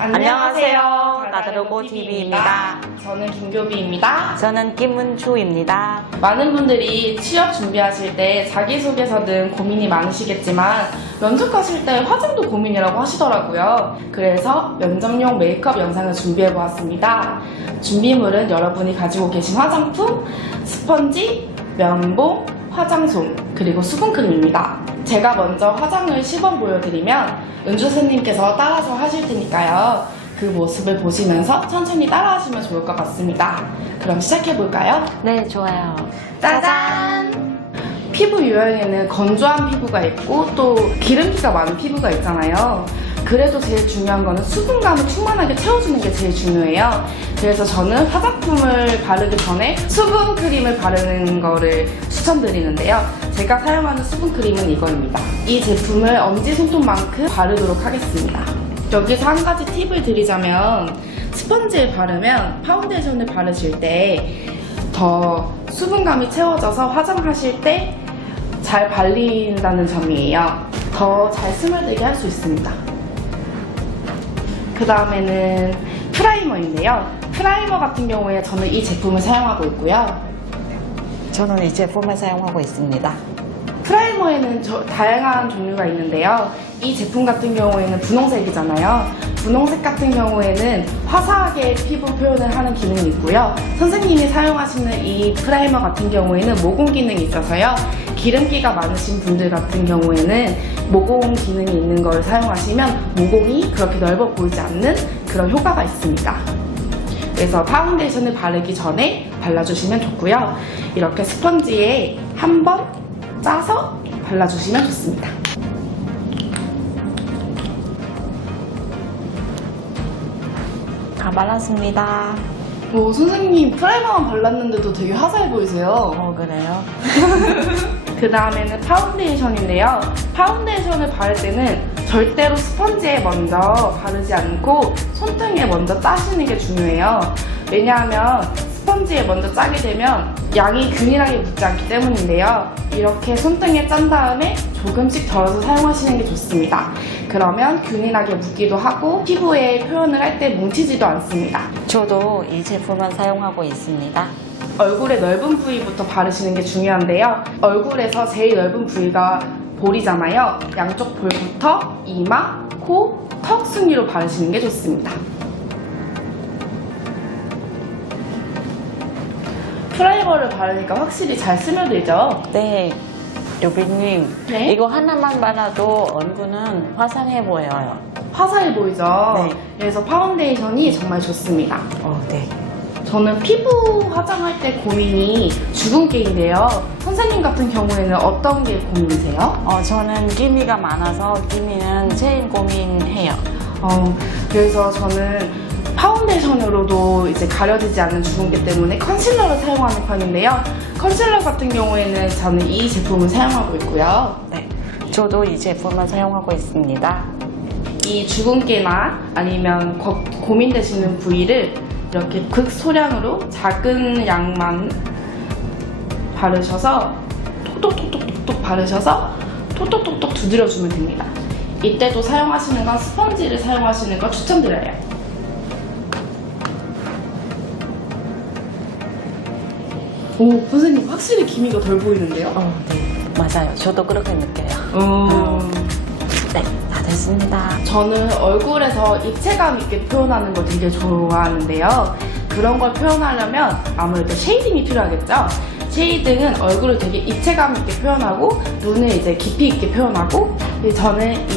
안녕하세요. 나다르고 TV입니다. 저는 김교비입니다. 저는 김은주입니다. 많은 분들이 취업 준비하실 때 자기소개서 등 고민이 많으시겠지만 면접 가실 때 화장도 고민이라고 하시더라고요. 그래서 면접용 메이크업 영상을 준비해보았습니다. 준비물은 여러분이 가지고 계신 화장품, 스펀지, 면봉, 화장솜, 그리고 수분크림입니다. 제가 먼저 화장을 시범 보여드리면 은주 선생님께서 따라서 하실 테니까요. 그 모습을 보시면서 천천히 따라하시면 좋을 것 같습니다. 그럼 시작해볼까요? 네, 좋아요. 짜잔! 피부 유형에는 건조한 피부가 있고 또 기름기가 많은 피부가 있잖아요. 그래도 제일 중요한 거는 수분감을 충만하게 채워주는 게 제일 중요해요. 그래서 저는 화장품을 바르기 전에 수분크림을 바르는 거를 추천드리는데요. 제가 사용하는 수분크림은 이거입니다. 이 제품을 엄지손톱만큼 바르도록 하겠습니다. 여기서 한 가지 팁을 드리자면 스펀지를 바르면 파운데이션을 바르실 때 더 수분감이 채워져서 화장하실 때 잘 발린다는 점이에요. 더 잘 스며들게 할 수 있습니다. 그 다음에는 프라이머인데요. 프라이머 같은 경우에 저는 이 제품을 사용하고 있고요. 저는 이 제품을 사용하고 있습니다. 프라이머에는 다양한 종류가 있는데요. 이 제품 같은 경우에는 분홍색이잖아요. 분홍색 같은 경우에는 화사하게 피부 표현을 하는 기능이 있고요. 선생님이 사용하시는 이 프라이머 같은 경우에는 모공 기능이 있어서요. 기름기가 많으신 분들 같은 경우에는 모공 기능이 있는 걸 사용하시면 모공이 그렇게 넓어 보이지 않는 그런 효과가 있습니다. 그래서 파운데이션을 바르기 전에 발라주시면 좋고요. 이렇게 스펀지에 한 번 짜서 발라주시면 좋습니다. 다 발랐습니다. 오, 선생님 프라이머만 발랐는데도 되게 화사해 보이세요. 그래요? 그 다음에는 파운데이션인데요. 파운데이션을 바를 때는 절대로 스펀지에 먼저 바르지 않고 손등에 먼저 짜시는 게 중요해요. 왜냐하면 스펀지에 먼저 짜게 되면 양이 균일하게 묻지 않기 때문인데요. 이렇게 손등에 짠 다음에 조금씩 덜어서 사용하시는 게 좋습니다. 그러면 균일하게 묻기도 하고 피부에 표현을 할 때 뭉치지도 않습니다. 저도 이 제품을 사용하고 있습니다. 얼굴의 넓은 부위부터 바르시는 게 중요한데요. 얼굴에서 제일 넓은 부위가 볼이잖아요. 양쪽 볼부터 이마, 코, 턱 순위로 바르시는 게 좋습니다. 프라이머를 바르니까 확실히 잘 스며들죠? 네, 교비님. 네? 이거 하나만 발라도 얼굴은 화사해 보여요. 화사해 보이죠? 네. 그래서 파운데이션이 정말 좋습니다. 네. 저는 피부 화장할 때 고민이 주근깨인데요. 선생님 같은 경우에는 어떤 게 고민이세요? 저는 기미가 많아서 기미는 제일 고민해요. 그래서 저는 파운데이션으로도 이제 가려지지 않는 주근깨 때문에 컨실러를 사용하는 편인데요. 컨실러 같은 경우에는 저는 이 제품을 사용하고 있고요. 네, 저도 이 제품을 사용하고 있습니다. 이 주근깨나 아니면 고민되시는 부위를 이렇게 극소량으로 작은 양만 바르셔서 톡톡톡톡톡 바르셔서 톡톡톡톡 두드려주면 됩니다. 이때도 사용하시는 건 스펀지를 사용하시는 걸 추천드려요. 오, 선생님 확실히 기미가 덜 보이는데요? 네, 맞아요. 저도 그렇게 느껴요. 네, 다 됐습니다. 저는 얼굴에서 입체감 있게 표현하는 걸 되게 좋아하는데요. 그런 걸 표현하려면 아무래도 쉐이딩이 필요하겠죠? 쉐이딩은 얼굴을 되게 입체감 있게 표현하고 눈을 이제 깊이 있게 표현하고 저는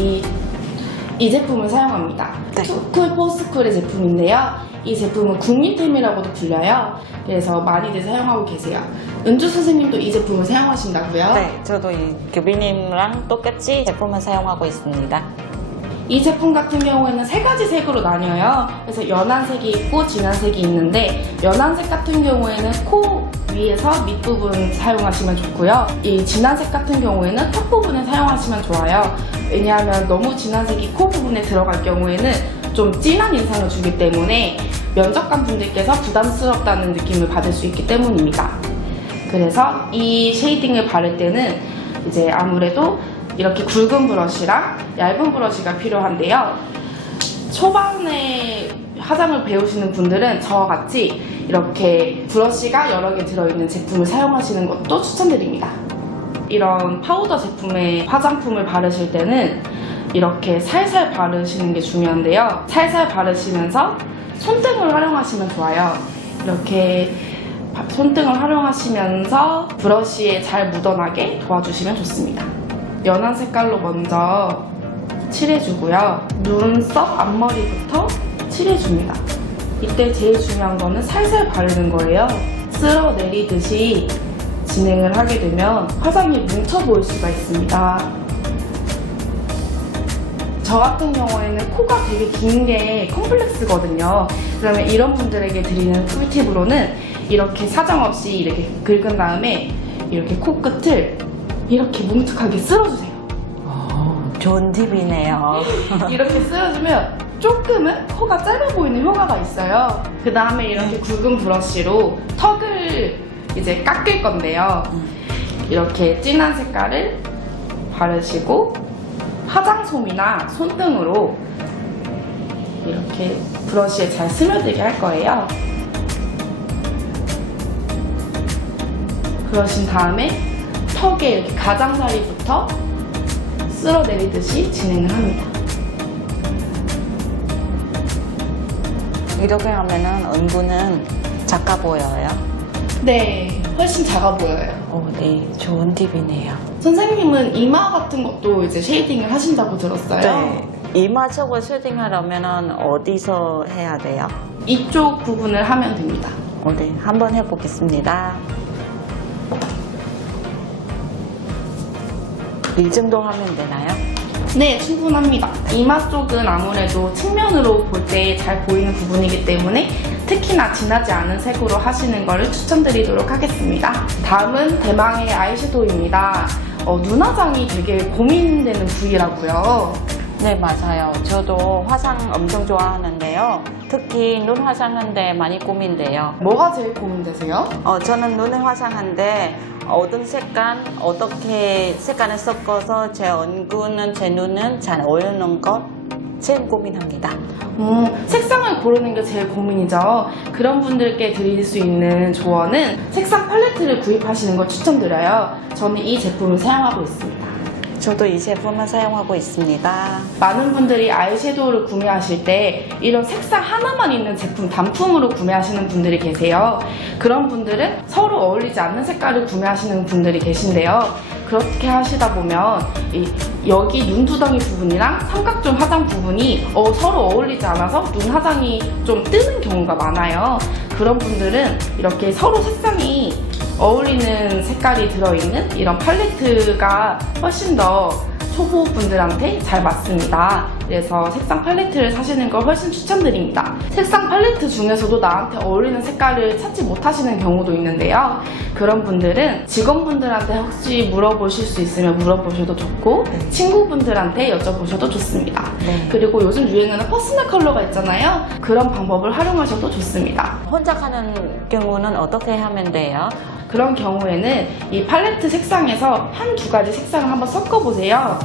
이 제품을 사용합니다. 네. 투쿨 포스쿨의 제품인데요. 이 제품은 국민템이라고도 불려요. 그래서 많이들 사용하고 계세요. 은주 선생님도 이 제품을 사용하신다고요? 네, 저도 이 교비님랑 똑같이 제품을 사용하고 있습니다. 이 제품 같은 경우에는 세 가지 색으로 나뉘어요. 그래서 연한 색이 있고 진한 색이 있는데 연한 색 같은 경우에는 코 위에서 밑부분 사용하시면 좋고요. 이 진한 색 같은 경우에는 턱 부분에 사용하시면 좋아요. 왜냐하면 너무 진한 색이 코 부분에 들어갈 경우에는 좀 진한 인상을 주기 때문에 면접관 분들께서 부담스럽다는 느낌을 받을 수 있기 때문입니다. 그래서 이 쉐이딩을 바를 때는 이제 아무래도 이렇게 굵은 브러쉬랑 얇은 브러쉬가 필요한데요. 초반에 화장을 배우시는 분들은 저와 같이 이렇게 브러쉬가 여러 개 들어있는 제품을 사용하시는 것도 추천드립니다. 이런 파우더 제품에 화장품을 바르실 때는 이렇게 살살 바르시는 게 중요한데요. 살살 바르시면서 손등을 활용하시면 좋아요. 이렇게 손등을 활용하시면서 브러쉬에 잘 묻어나게 도와주시면 좋습니다. 연한 색깔로 먼저 칠해주고요. 눈썹 앞머리부터 칠해줍니다. 이때 제일 중요한 거는 살살 바르는 거예요. 쓸어내리듯이 진행을 하게 되면 화장이 뭉쳐 보일 수가 있습니다. 저 같은 경우에는 코가 되게 긴 게 컴플렉스거든요. 그러면 이런 분들에게 드리는 꿀팁으로는 이렇게 사정없이 이렇게 긁은 다음에 이렇게 코끝을 이렇게 뭉툭하게 쓸어주세요. 좋은 팁이네요. 이렇게 쓸어주면 조금은 코가 짧아 보이는 효과가 있어요. 그 다음에 이렇게 굵은 브러쉬로 턱을 이제 깎을 건데요. 이렇게 진한 색깔을 바르시고 화장솜이나 손등으로 이렇게 브러쉬에 잘 스며들게 할 거예요. 그러신 다음에 턱에 이렇게 가장자리부터 쓸어내리듯이 진행을 합니다. 이렇게 하면은 얼굴은 작아 보여요. 네, 훨씬 작아 보여요. 네, 좋은 팁이네요. 선생님은 이마 같은 것도 이제 쉐이딩을 하신다고 들었어요. 네, 이마 쪽을 쉐딩하려면은 어디서 해야 돼요? 이쪽 부분을 하면 됩니다. 네, 한번 해보겠습니다. 이 정도 하면 되나요? 네, 충분합니다. 이마 쪽은 아무래도 측면으로 볼 때 잘 보이는 부분이기 때문에 특히나 진하지 않은 색으로 하시는 것을 추천드리도록 하겠습니다. 다음은 대망의 아이섀도우입니다. 눈화장이 되게 고민되는 부위라고요. 네, 맞아요. 저도 화장 엄청 좋아하는데요. 특히 눈 화장하는데 많이 고민돼요. 뭐가 제일 고민되세요? 저는 눈에 화장하는데 어떤 색깔, 어떻게 색깔을 섞어서 제 얼굴은, 제 눈은 잘 어울리는 것 제일 고민합니다. 색상을 고르는 게 제일 고민이죠. 그런 분들께 드릴 수 있는 조언은 색상 팔레트를 구입하시는 걸 추천드려요. 저는 이 제품을 사용하고 있습니다. 저도 이 제품을 사용하고 있습니다. 많은 분들이 아이섀도우를 구매하실 때 이런 색상 하나만 있는 제품 단품으로 구매하시는 분들이 계세요. 그런 분들은 서로 어울리지 않는 색깔을 구매하시는 분들이 계신데요. 그렇게 하시다 보면 여기 눈두덩이 부분이랑 삼각존 화장 부분이 서로 어울리지 않아서 눈 화장이 좀 뜨는 경우가 많아요. 그런 분들은 이렇게 서로 색상이 어울리는 색깔이 들어있는 이런 팔레트가 훨씬 더 초보분들한테 잘 맞습니다. 그래서 색상 팔레트를 사시는 걸 훨씬 추천드립니다. 색상 팔레트 중에서도 나한테 어울리는 색깔을 찾지 못하시는 경우도 있는데요. 그런 분들은 직원분들한테 혹시 물어보실 수 있으면 물어보셔도 좋고 친구분들한테 여쭤보셔도 좋습니다. 네. 그리고 요즘 유행하는 퍼스널 컬러가 있잖아요. 그런 방법을 활용하셔도 좋습니다. 혼자 하는 경우는 어떻게 하면 돼요? 그런 경우에는 이 팔레트 색상에서 한두 가지 색상을 한번 섞어보세요.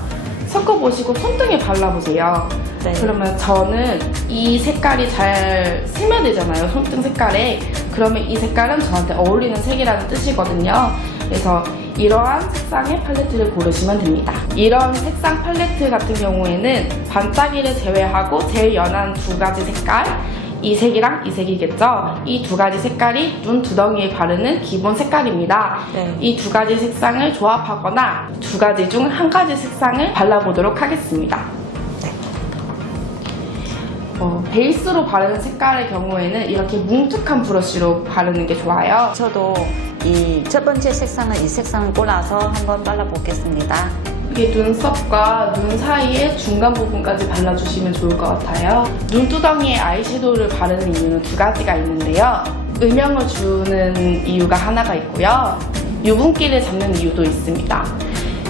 섞어보시고 손등에 발라보세요. 네. 그러면 저는 이 색깔이 잘 스며들잖아요, 손등 색깔에. 그러면 이 색깔은 저한테 어울리는 색이라는 뜻이거든요. 그래서 이러한 색상의 팔레트를 고르시면 됩니다. 이런 색상 팔레트 같은 경우에는 반짝이를 제외하고 제일 연한 두 가지 색깔, 이 색이랑 이 색이겠죠? 이 두 가지 색깔이 눈 두덩이에 바르는 기본 색깔입니다. 네. 이 두 가지 색상을 조합하거나 두 가지 중 한 가지 색상을 발라보도록 하겠습니다. 베이스로 바르는 색깔의 경우에는 이렇게 뭉툭한 브러쉬로 바르는 게 좋아요. 저도 이 첫 번째 색상은 이 색상을 골라서 한번 발라보겠습니다. 이게 눈썹과 눈 사이의 중간 부분까지 발라주시면 좋을 것 같아요. 눈두덩이에 아이섀도우를 바르는 이유는 두 가지가 있는데요. 음영을 주는 이유가 하나가 있고요. 유분기를 잡는 이유도 있습니다.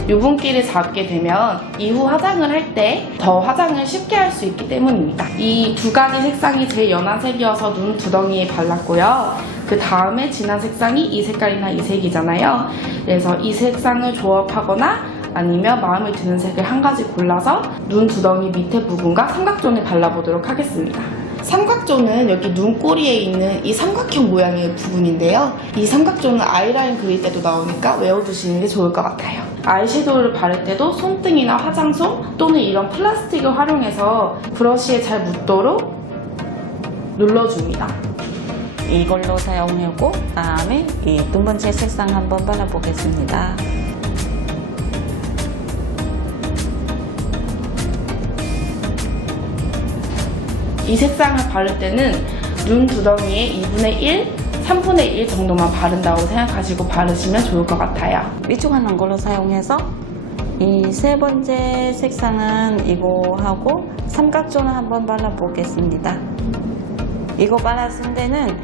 유분기를 잡게 되면 이후 화장을 할 때 더 화장을 쉽게 할 수 있기 때문입니다. 이 두 가지 색상이 제일 연한 색이어서 눈 두덩이에 발랐고요. 그 다음에 진한 색상이 이 색깔이나 이 색이잖아요. 그래서 이 색상을 조합하거나 아니면 마음에 드는 색을 한 가지 골라서 눈 두덩이 밑에 부분과 삼각존에 발라보도록 하겠습니다. 삼각존은 여기 눈꼬리에 있는 이 삼각형 모양의 부분인데요. 이 삼각존은 아이라인 그릴 때도 나오니까 외워두시는 게 좋을 것 같아요. 아이섀도우를 바를 때도 손등이나 화장솜 또는 이런 플라스틱을 활용해서 브러쉬에 잘 묻도록 눌러줍니다. 이걸로 사용하고 다음에 이 두 번째 색상 한번 발라보겠습니다. 이 색상을 바를 때는 눈 두덩이에 2분의 1, 3분의 1 정도만 바른다고 생각하시고 바르시면 좋을 것 같아요. 밀착하는 걸로 사용해서 이 세 번째 색상은 이거 하고 삼각존을 한번 발라보겠습니다. 이거 발랐을 때는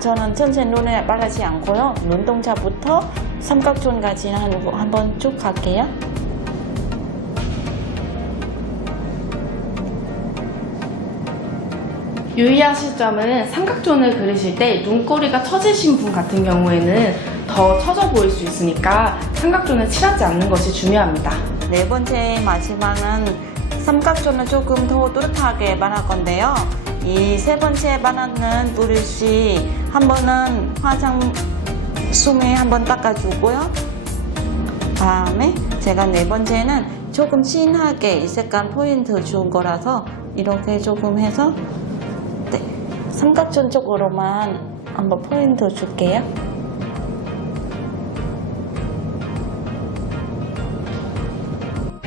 저는 전체 눈에 바르지 않고요. 눈동자부터 삼각존까지 한번 쭉 갈게요. 유의하실 점은 삼각존을 그리실 때 눈꼬리가 처지신 분 같은 경우에는 더 처져 보일 수 있으니까 삼각존을 칠하지 않는 것이 중요합니다. 네 번째 마지막은 삼각존을 조금 더 뚜렷하게 바를 건데요. 이 세 번째 바르는 브러쉬 한 번은 화장솜에 한번 닦아주고요. 다음에 제가 네 번째는 조금 진하게 이 색깔 포인트 준 거라서 이렇게 조금 해서 삼각존 쪽으로만 한번 포인트 줄게요.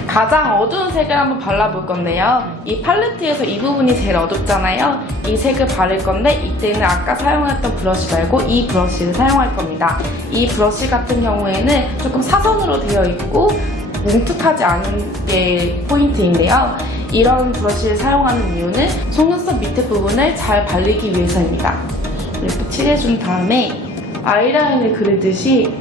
가장 어두운 색을 한번 발라볼 건데요. 이 팔레트에서 이 부분이 제일 어둡잖아요. 이 색을 바를 건데 이때는 아까 사용했던 브러쉬 말고 이 브러쉬를 사용할 겁니다. 이 브러쉬 같은 경우에는 조금 사선으로 되어 있고 뭉툭하지 않은 게 포인트인데요. 이런 브러쉬를 사용하는 이유는 속눈썹 밑에 부분을 잘 발리기 위해서입니다. 이렇게 칠해준 다음에 아이라인을 그리듯이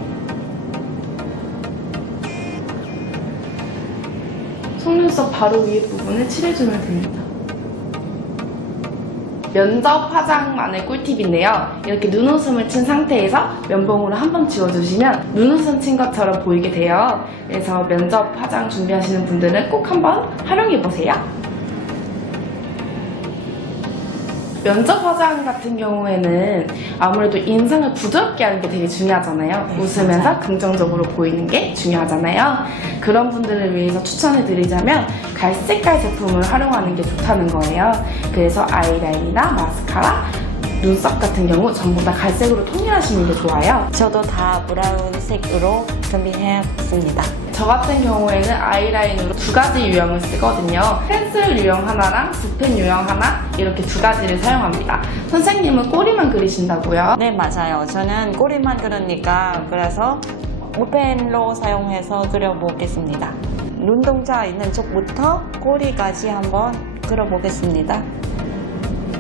속눈썹 바로 위에 부분을 칠해주면 됩니다. 면접 화장만의 꿀팁인데요. 이렇게 눈웃음을 친 상태에서 면봉으로 한번 지워주시면 눈웃음 친 것처럼 보이게 돼요. 그래서 면접 화장 준비하시는 분들은 꼭 한번 활용해보세요. 면접 화장 같은 경우에는 아무래도 인상을 부드럽게 하는 게 되게 중요하잖아요. 네, 웃으면서 맞아요. 긍정적으로 보이는 게 중요하잖아요. 그런 분들을 위해서 추천해드리자면 갈색깔 제품을 활용하는 게 좋다는 거예요. 그래서 아이라인이나 마스카라, 눈썹 같은 경우 전부 다 갈색으로 통일하시는 게 좋아요. 저도 다 브라운색으로 준비해봤습니다. 저 같은 경우에는 아이라인으로 두 가지 유형을 쓰거든요. 펜슬 유형 하나랑 붓펜 유형 하나 이렇게 두 가지를 사용합니다. 선생님은 꼬리만 그리신다고요? 네, 맞아요. 저는 꼬리만 그리니까 그래서 붓펜로 사용해서 그려보겠습니다. 눈동자 있는 쪽부터 꼬리까지 한번 그려보겠습니다.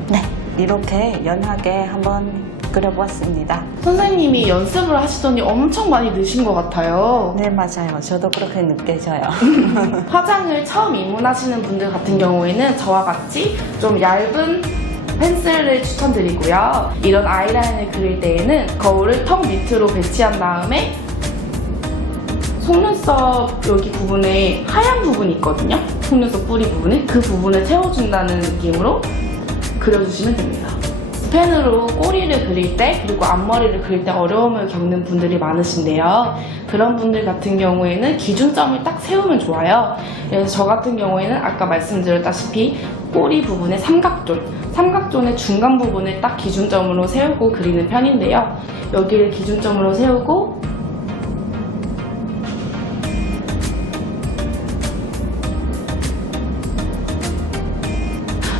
네, 이렇게 연하게 한번 그려보았습니다. 선생님이 연습을 하시더니 엄청 많이 느신 것 같아요. 네, 맞아요. 저도 그렇게 느껴져요. 화장을 처음 입문하시는 분들 같은 경우에는 저와 같이 좀 얇은 펜슬을 추천드리고요. 이런 아이라인을 그릴 때에는 거울을 턱 밑으로 배치한 다음에 속눈썹 여기 부분에 하얀 부분이 있거든요. 속눈썹 뿌리 부분에 그 부분을 채워준다는 느낌으로 그려주시면 됩니다. 펜으로 꼬리를 그릴 때 그리고 앞머리를 그릴 때 어려움을 겪는 분들이 많으신데요. 그런 분들 같은 경우에는 기준점을 딱 세우면 좋아요. 그래서 저 같은 경우에는 아까 말씀드렸다시피 꼬리 부분의 삼각존의 중간 부분을 딱 기준점으로 세우고 그리는 편인데요. 여기를 기준점으로 세우고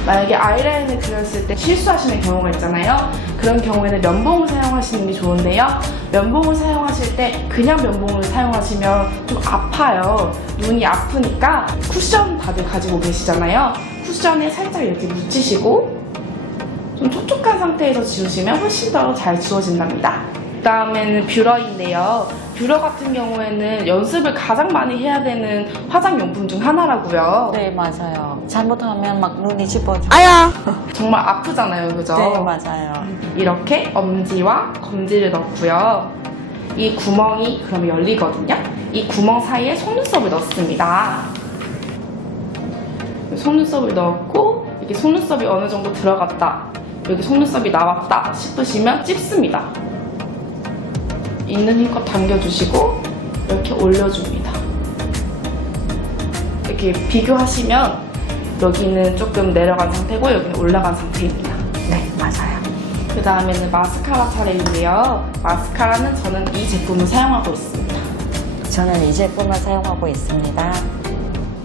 만약에 아이라인을 그렸을 때 실수하시는 경우가 있잖아요. 그런 경우에는 면봉을 사용하시는 게 좋은데요. 면봉을 사용하실 때 그냥 면봉을 사용하시면 좀 아파요. 눈이 아프니까 쿠션 다들 가지고 계시잖아요. 쿠션에 살짝 이렇게 묻히시고 좀 촉촉한 상태에서 지우시면 훨씬 더 잘 지워진답니다. 그 다음에는 뷰러인데요. 뷰러 같은 경우에는 연습을 가장 많이 해야 되는 화장용품 중 하나라고요. 네, 맞아요. 잘못하면 막 눈이 찌푸려져요. 아야! 정말 아프잖아요, 그죠? 네, 맞아요. 이렇게 엄지와 검지를 넣고요. 이 구멍이 그럼 열리거든요. 이 구멍 사이에 속눈썹을 넣습니다. 속눈썹을 넣고 이렇게 속눈썹이 어느 정도 들어갔다, 여기 속눈썹이 나왔다 싶으시면 찝습니다. 있는 힘껏 당겨주시고 이렇게 올려줍니다. 이렇게 비교하시면 여기는 조금 내려간 상태고 여기는 올라간 상태입니다. 네, 맞아요. 그 다음에는 마스카라 차례인데요. 마스카라는 저는 이 제품을 사용하고 있습니다. 저는 이 제품을 사용하고 있습니다.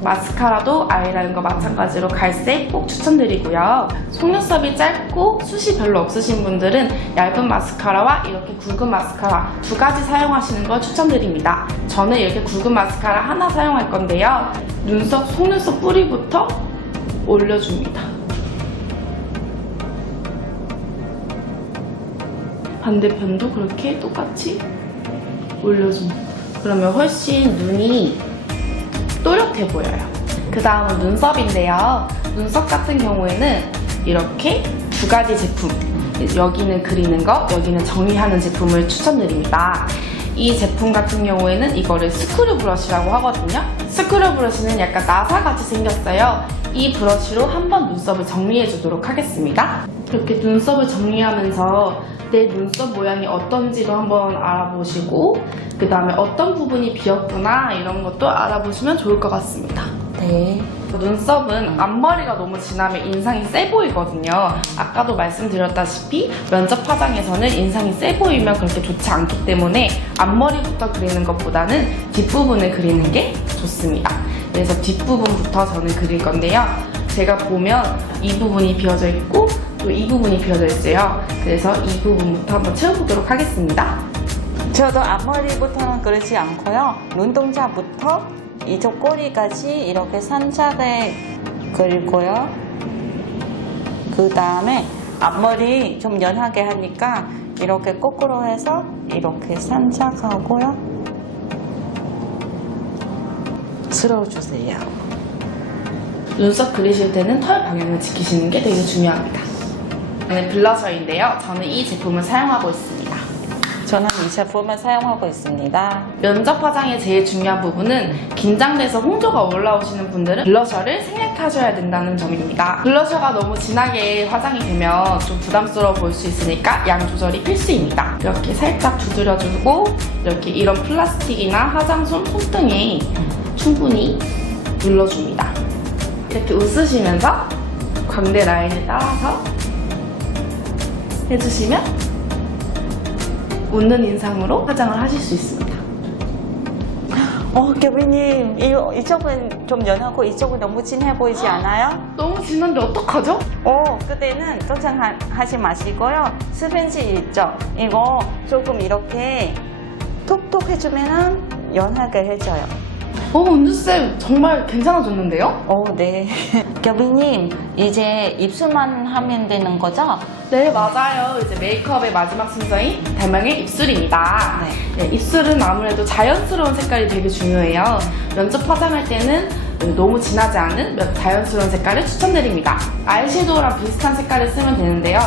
마스카라도 아이라인과 마찬가지로 갈색 꼭 추천드리고요. 속눈썹이 짧고 숱이 별로 없으신 분들은 얇은 마스카라와 이렇게 굵은 마스카라 두 가지 사용하시는 걸 추천드립니다. 저는 이렇게 굵은 마스카라 하나 사용할 건데요. 속눈썹 뿌리부터 올려줍니다. 반대편도 그렇게 똑같이 올려줍니다. 그러면 훨씬 눈이 또렷해 보여요. 그 다음은 눈썹인데요. 눈썹 같은 경우에는 이렇게 두 가지 제품, 여기는 그리는 거, 여기는 정리하는 제품을 추천드립니다. 이 제품 같은 경우에는 이거를 스크류 브러쉬라고 하거든요. 스크류 브러쉬는 약간 나사같이 생겼어요. 이 브러쉬로 한번 눈썹을 정리해 주도록 하겠습니다. 이렇게 눈썹을 정리하면서 내 눈썹 모양이 어떤지도 한번 알아보시고 그 다음에 어떤 부분이 비었구나 이런 것도 알아보시면 좋을 것 같습니다. 네. 눈썹은 앞머리가 너무 진하면 인상이 세 보이거든요. 아까도 말씀드렸다시피 면접 화장에서는 인상이 세 보이면 그렇게 좋지 않기 때문에 앞머리부터 그리는 것보다는 뒷부분을 그리는 게 좋습니다. 그래서 뒷부분부터 저는 그릴 건데요. 제가 보면 이 부분이 비어져 있고 또 이 부분이 비어져 있어요. 그래서 이 부분부터 한번 채워보도록 하겠습니다. 저도 앞머리부터는 그렇지 않고요. 눈동자부터 이쪽 꼬리까지 이렇게 산짝을 그리고요. 그 다음에 앞머리 좀 연하게 하니까 이렇게 거꾸로 해서 이렇게 산짝하고요. 쓸어주세요. 눈썹 그리실 때는 털 방향을 지키시는 게 되게 중요합니다. 네, 블러셔인데요. 저는 이 제품을 사용하고 있습니다. 저는 이 제품을 사용하고 있습니다. 면접 화장의 제일 중요한 부분은 긴장돼서 홍조가 올라오시는 분들은 블러셔를 생략하셔야 된다는 점입니다. 블러셔가 너무 진하게 화장이 되면 좀 부담스러워 보일 수 있으니까 양 조절이 필수입니다. 이렇게 살짝 두드려주고 이렇게 이런 플라스틱이나 화장솜 손등에 충분히 눌러줍니다. 이렇게 웃으시면서 광대 라인을 따라서 해주시면 웃는 인상으로 화장을 하실 수 있습니다. 교빈님, 이쪽은 좀 연하고 이쪽은 너무 진해 보이지 않아요? 너무 진한데 어떡하죠? 그때는 걱정하지 마시고요. 스펀지 있죠? 이거 조금 이렇게 톡톡 해주면 연하게 해줘요. 은주쌤 정말 괜찮아졌는데요? 네. 교빈님, 이제 입술만 하면 되는 거죠? 네, 맞아요. 이제 메이크업의 마지막 순서인 달명의 입술입니다. 네. 입술은 아무래도 자연스러운 색깔이 되게 중요해요. 면접 화장할 때는 너무 진하지 않은 자연스러운 색깔을 추천드립니다. 아이섀도우랑 비슷한 색깔을 쓰면 되는데요.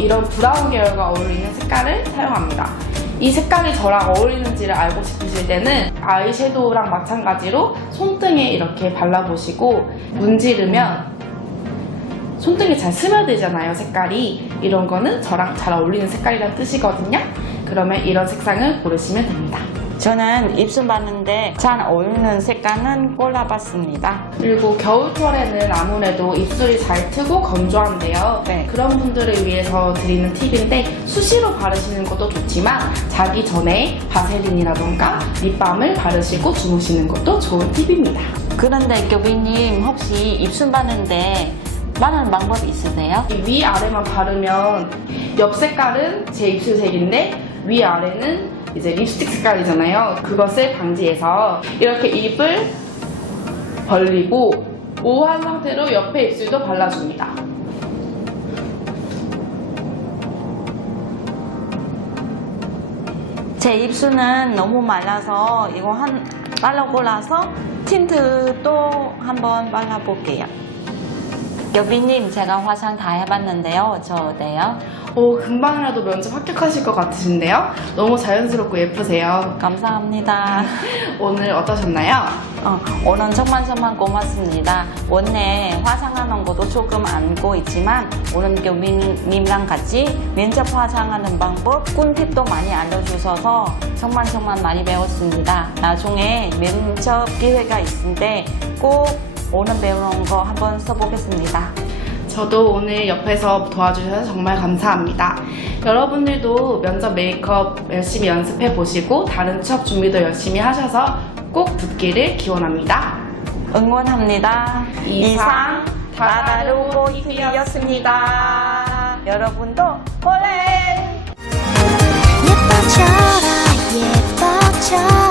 이런 브라운 계열과 어울리는 색깔을 사용합니다. 이 색깔이 저랑 어울리는지를 알고 싶으실 때는 아이섀도우랑 마찬가지로 손등에 이렇게 발라보시고 문지르면 손등에 잘 스며들잖아요, 색깔이. 이런 거는 저랑 잘 어울리는 색깔이란 뜻이거든요. 그러면 이런 색상을 고르시면 됩니다. 저는 입술 바르는데 잘 어울리는 색깔은 골라봤습니다. 그리고 겨울철에는 아무래도 입술이 잘 트고 건조한데요. 네. 그런 분들을 위해서 드리는 팁인데 수시로 바르시는 것도 좋지만 자기 전에 바세린이라던가 립밤을 바르시고 주무시는 것도 좋은 팁입니다. 그런데 교빈님, 혹시 입술 바르는데 바르는 방법 있으세요? 위아래만 바르면 옆 색깔은 제 입술색인데 위아래는 이제 립스틱 색깔이잖아요. 그것을 방지해서 이렇게 입을 벌리고 오한 상태로 옆에 입술도 발라줍니다. 제 입술은 너무 말라서 이거 바르고 나서 틴트도 한번 발라볼게요. 여비님, 제가 화장 다 해봤는데요. 저 어때요? 오, 금방이라도 면접 합격하실 것 같으신데요? 너무 자연스럽고 예쁘세요. 감사합니다. 오늘 어떠셨나요? 오늘 정말 고맙습니다. 원래 화장하는 것도 조금 알고 있지만 오늘 교빈님랑 같이 면접 화장하는 방법, 꿀팁도 많이 알려주셔서 정말 많이 배웠습니다. 나중에 면접 기회가 있을 때 꼭 오늘 배우는 거 한번 써보겠습니다. 저도 오늘 옆에서 도와주셔서 정말 감사합니다. 여러분들도 면접 메이크업 열심히 연습해 보시고 다른 취업 준비도 열심히 하셔서 꼭 붙기를 기원합니다. 응원합니다. 이상 다다루고 TV였습니다. 여러분도 홀레! 예뻐져라 예뻐져